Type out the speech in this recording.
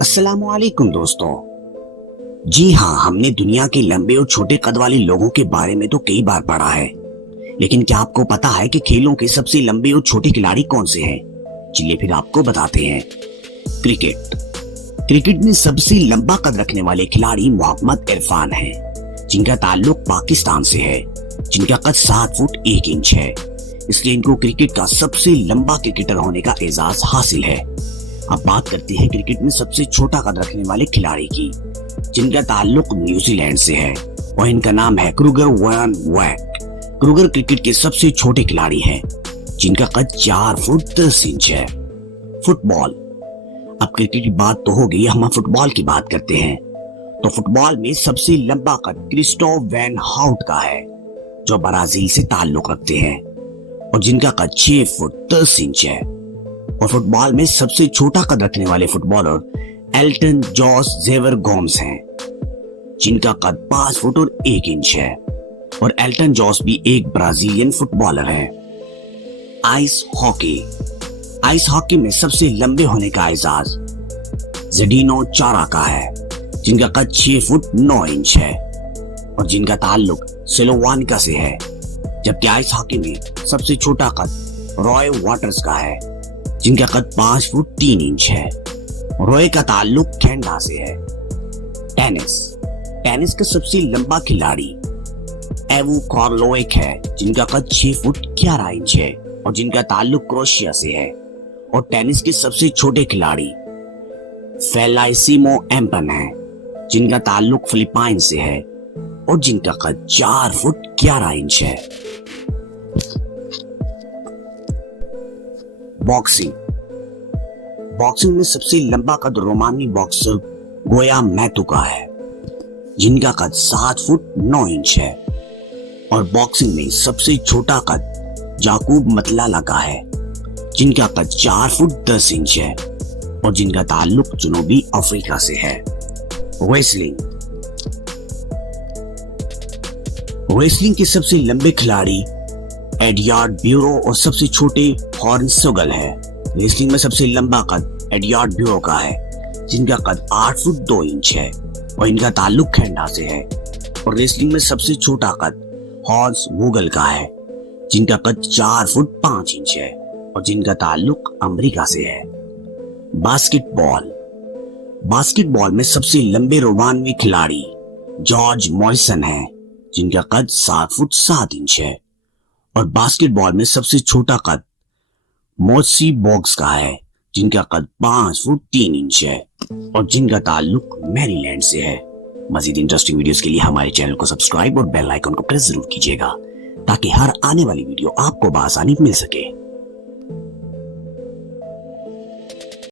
अस्सलाम वालेकुम दोस्तों। जी हाँ, हमने दुनिया के लंबे और छोटे कद वाले लोगों के बारे में तो कई बार पढ़ा है, लेकिन क्या आपको पता है कि खेलों के सबसे लंबे और छोटे खिलाड़ी कौन से हैं? चलिए फिर आपको बताते हैं। क्रिकेट में सबसे लंबा कद रखने वाले खिलाड़ी मोहम्मद इरफान हैं, जिनका ताल्लुक पाकिस्तान से है, जिनका कद 7 फुट 1 इंच है। इसलिए इनको क्रिकेट का सबसे लंबा क्रिकेटर होने का एजाज हासिल है। अब बात करते हैं क्रिकेट में सबसे छोटा कद रखने वाले खिलाड़ी की, जिनका ताल्लुक न्यूजीलैंड से है और इनका नाम है क्रूगर वैन वैक। क्रूगर क्रिकेट के सबसे छोटे खिलाड़ी हैं, जिनका कद 4 फुट 10 इंच है। फुटबॉल। अब क्रिकेट की बात तो हो गई, हम फुटबॉल की बात करते हैं। तो फुटबॉल में सबसे लंबा कद क्रिस्टोफ वैन हाउट का है, जो ब्राजील से ताल्लुक रखते हैं और जिनका कद 6 फुट 10 इंच है। और फुटबॉल में सबसे छोटा कद रखने वाले फुटबॉलर एल्टन जॉस जेवर गोम्स हैं, जिनका कद 5 फुट और 1 इंच है। और एल्टन जॉस भी एक ब्राजीलियन फुटबॉलर है। आइस हॉकी में सबसे लंबे होने का एजाज ज़ेडिनो चारा का है, जिनका कद 6 फुट 9 इंच है और जिनका ताल्लुक स्लोवानिया से है। जबकि आइस हॉकी में सबसे छोटा कद रॉय वाटर्स का है, जिनका कद 5 फुट 3 इंच है। रॉय का ताल्लुक कनाडा से है। टेनिस का सबसे लंबा खिलाड़ी एवो कार्लोविक है, जिनका कद 6 फुट 11 इंच है और जिनका ताल्लुक क्रोएशिया से है। और टेनिस के सबसे छोटे खिलाड़ी फेलाइसिमो एम्पन है, जिनका ताल्लुक फिलीपाइन से है और जिनका कद 4 फुट 11 इंच है। बॉक्सिंग में सबसे लंबा कद रोमानी बॉक्सर गोया मैथू का है, जिनका कद 7 फुट 9 इंच है। और बॉक्सिंग में सबसे छोटा कद जाकूब मतलाला का है, जिनका कद 4 फुट 10 इंच है और जिनका ताल्लुक जनूबी अफ्रीका से है। रेसलिंग के सबसे लंबे खिलाड़ी एडयार्ड ब्यूरो और सबसे छोटे हॉर्नसोगल है। रेसलिंग में सबसे लंबा कद एडयार्ड ब्यूरो का है, जिनका कद 8 फुट 2 इंच है और इनका ताल्लुक कनाडा से है। और रेसलिंग में सबसे छोटा कद हॉर्स वोगल का है, जिनका कद 4 फुट 5 इंच है और जिनका ताल्लुक अमेरिका से है। बास्केटबॉल में सबसे लंबे रोमानवी खिलाड़ी जॉर्ज मॉरिसन है, जिनका कद 7 फुट 7 इंच है। और बास्केटबॉल में सबसे छोटा कद मोसी बॉक्स का है, जिनका कद 5 फुट 3 इंच है और जिनका ताल्लुक मैरीलैंड से है। मजीद इंटरेस्टिंग वीडियोस के लिए हमारे चैनल को सब्सक्राइब और बेल आइकन को प्रेस जरूर कीजिएगा, ताकि हर आने वाली वीडियो आपको बआसानी मिल सके।